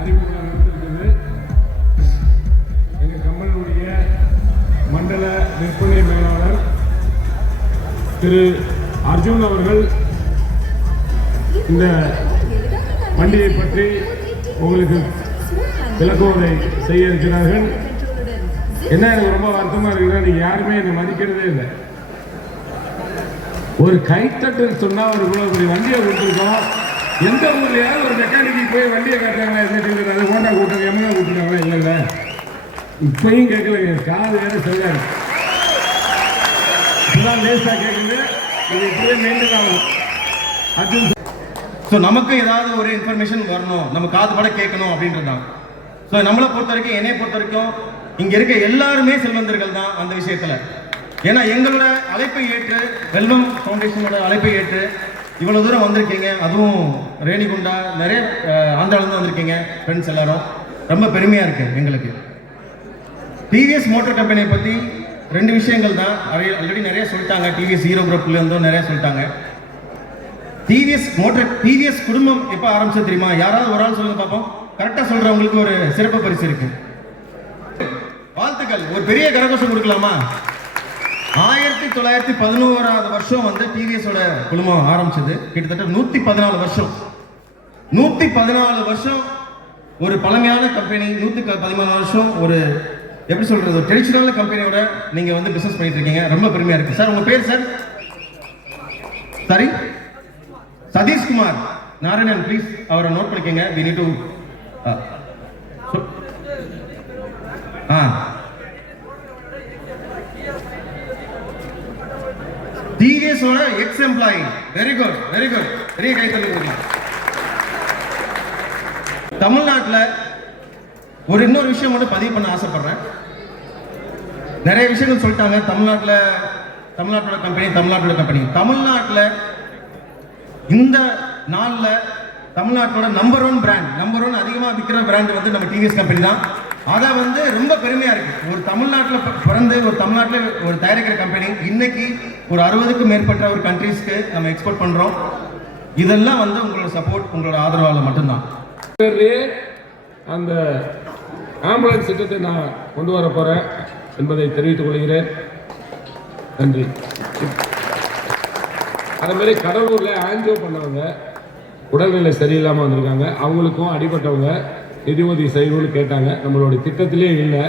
அறிமுகம் எங்கள் கம்பெனியுடைய மண்டல விற்பனை மேலாளர் திரு அர்ஜுன் அவர்கள் இந்த வண்டியை பற்றி உங்களுக்கு விளக்குவதை செய்ய இருக்கிறார்கள். என்ன எனக்கு ரொம்ப வருத்தமாக இருக்குன்னா நீங்கள் யாருமே என்னை மதிக்கிறதே இல்லை. ஒரு கைத்தட்டுன்னு சொன்னால் ஒரு இவ்வளவு பெரிய வண்டியை கொடுத்துருக்கோம். எந்த ஊர்லயாவது ஒரு மெக்கானிக்கு போய் வண்டியை காட்டுறாங்களா என்ன அது ஹோண்டா கூட்டம் எம்எல்ஏ கூட்டுறாங்களா இல்லைல்ல இப்பயும் கேட்கலங்க. காது வேற சரியா இருக்கு இப்பதான் லேசா கேட்குது இது இப்படியே மெயின்டைன் ஆகும். அர்ஜுன் ஸோ நமக்கு ஏதாவது ஒரு இன்ஃபர்மேஷன் வரணும். நம்ம காது பட கேட்கணும் அப்படின்றது தான் ஸோ நம்மளை பொறுத்த வரைக்கும் என்னை பொறுத்த வரைக்கும் இங்கே இருக்க எல்லாருமே செல்வந்தர்கள் தான் அந்த விஷயத்தில். ஏன்னா எங்களோட அழைப்பை ஏற்று வெல்வம் ஃபவுண்டேஷனோட அழைப்பை ஏற்று இவ்வளோ தூரம் வந்திருக்கீங்க. அதுவும் ரேணிகுண்டா நிறைய அஹ், ஆந்திராவிலேருந்து வந்திருக்கீங்க ஃப்ரெண்ட்ஸ் எல்லாரும். ரொம்ப பெருமையாக இருக்கு எங்களுக்கு. டிவிஎஸ் மோட்டர் கம்பெனியை பற்றி ரெண்டு விஷயங்கள் தான். ஆல்ரெடி நிறைய சொல்லிட்டாங்க. டிவிஎஸ் ஹீரோ குரூப்லேருந்தும் நிறைய சொல்லிட்டாங்க. டிவிஎஸ் மோட்டர் டிவிஎஸ் குடும்பம் எப்போ ஆரம்பிச்சது தெரியுமா? யாராவது ஒரு ஆள் சொல்லுங்க பார்ப்போம் கரெக்டாக சொல்கிறவங்களுக்கு ஒரு சிறப்பு பரிசு இருக்கு. வாழ்த்துக்கள். ஒரு பெரிய கரகோஷம் கொடுக்கலாமா? ஆயிரத்தி தொள்ளாயிரத்தி பதினோராவது வருஷம் வந்து டிவிஎஸோட குழுமம் ஆரம்பிச்சது. கிட்டத்தட்ட நூத்தி பதினாலு வருஷம். நூத்தி பதினாலு வருஷம் ஒரு பழமையான கம்பெனி நூத்தி பதிமூணு வருஷம் ஒரு எப்படி சொல்றது ட்ரெடிஷனல் கம்பெனியோட நீங்க வந்து பிசினஸ் பண்ணிட்டு இருக்கீங்க. ரொம்ப பெருமையா இருக்கு. சார் உங்க பேர் sir? Sorry Sathishkumar. Narayanan please அவரை நோட் பண்ணிக்கோங்க. We need to ah. டிவிஎஸோட ex employee very good very good பெரிய கைத்தொழில் தமிழ்நாட்டில் ஒரு இன்னொரு விஷயம் மட்டும் பதிவு பண்ண ஆசைப்படுறேன். நிறைய விஷயங்கள் சொல்லிட்டாங்க. தமிழ்நாட்டில் தமிழ்நாட்டோட கம்பெனி தமிழ்நாட்டோட கம்பெனி தமிழ்நாட்டில் இந்த நாளில் தமிழ்நாட்டோட number one brand number one அதிகமாக விற்கிற பிராண்ட் வந்து நம்ம டிவிஎஸ் கம்பெனி தான். அதை வந்து ரொம்ப பெருமையாக இருக்கு. ஒரு தமிழ்நாட்டில் பிறந்து ஒரு தமிழ்நாட்டில் ஒரு தயாரிக்கிற கம்பெனி இன்னைக்கு ஒரு அறுபதுக்கும் மேற்பட்ட ஒரு கண்ட்ரீஸ்க்கு நம்ம எக்ஸ்போர்ட் பண்ணுறோம் இதெல்லாம் வந்து உங்களோட சப்போர்ட் உங்களோட ஆதரவால் மட்டும்தான். அந்த ஆம்புலன்ஸ் திட்டத்தை நான் கொண்டு வர போறேன் என்பதை தெரிவித்துக் கொள்கிறேன். நன்றி. அதே மாதிரி கடலூர்ல ஆன்ஜோ பண்ணவங்க உடல்நிலை சரியில்லாமல் வந்திருக்காங்க. அவங்களுக்கும் அடிபட்டவங்க நிதி உதவி செய்யணும்னு கேட்டாங்க. நம்மளுடைய திட்டத்திலே இல்லை.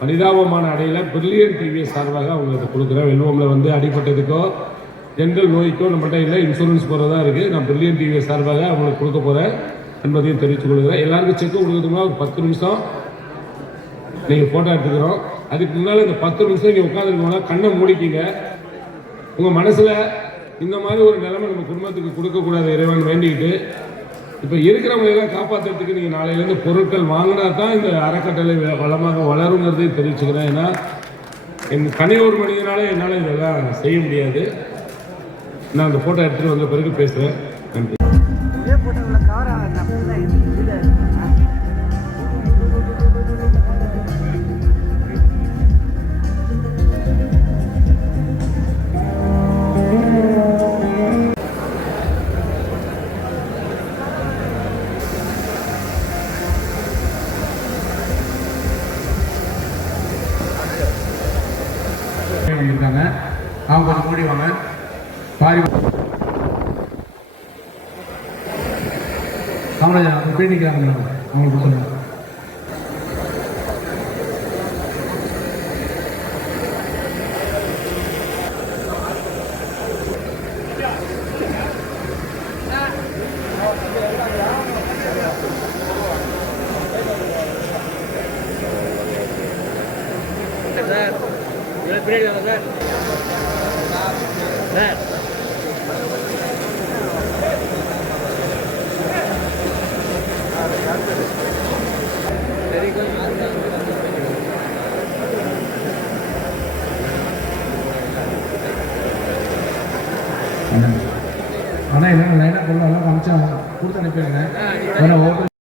பரிதாபமான அடையில் பிரில்லியன் டிவிஎஸ் சார்பாக அவங்களுக்கு கொடுக்குறேன் வெல்வோமில் வந்து அடிப்பட்டதுக்கோ ஜென்ரல் நோய்க்கோ நம்மகிட்ட இல்லை இன்சூரன்ஸ் போகிறதா இருக்குது நான் பிரில்லியன் டிவிஎஸ் சார்பாக அவங்களுக்கு கொடுக்க போகிறேன் என்பதையும் தெரிவித்துக் கொள்கிறேன். எல்லாருக்கும் செக்கு கொடுக்கறதுக்கு ஒரு பத்து நிமிஷம் நீங்கள் ஃபோட்டோ எடுத்துக்கிறோம். அதுக்கு முன்னால் இந்த பத்து நிமிஷம் நீங்கள் உட்காந்துருக்கோம்னா கண்ணை மூடிக்கிங்க. உங்கள் மனசில் இந்த மாதிரி ஒரு நிலைமை நம்ம குடும்பத்துக்கு கொடுக்கக்கூடாது இறைவன் வேண்டிக்கிட்டு. இப்போ இருக்கிறவங்க எல்லாம் காப்பாற்றுறதுக்கு நீங்கள் நாளையிலேருந்து பொருட்கள் வாங்கினா தான் இந்த அறக்கட்டளை வளமாக வளருங்கிறதையும் தெரிவிச்சுக்கிறேன். ஏன்னா என் தனி ஒரு மனிதனால என்னால் இதெல்லாம் செய்ய முடியாது. நான் அந்த ஃபோட்டோ எடுத்துகிட்டு வந்த பிறகு பேசுகிறேன் நன்றி. பண்ணியிருக்காங்க. அவங்க கொஞ்சம் மூடி வாங்க பாரி காமராஜா அவங்க பேர் அவங்களுக்கு சொல்லுங்கள் சொல்லுங்க ஆனால் என்ன லைனாக கொள்ள எல்லாம் காமிச்சு கொடுத்து அனுப்பிடுங்க ஏன்னா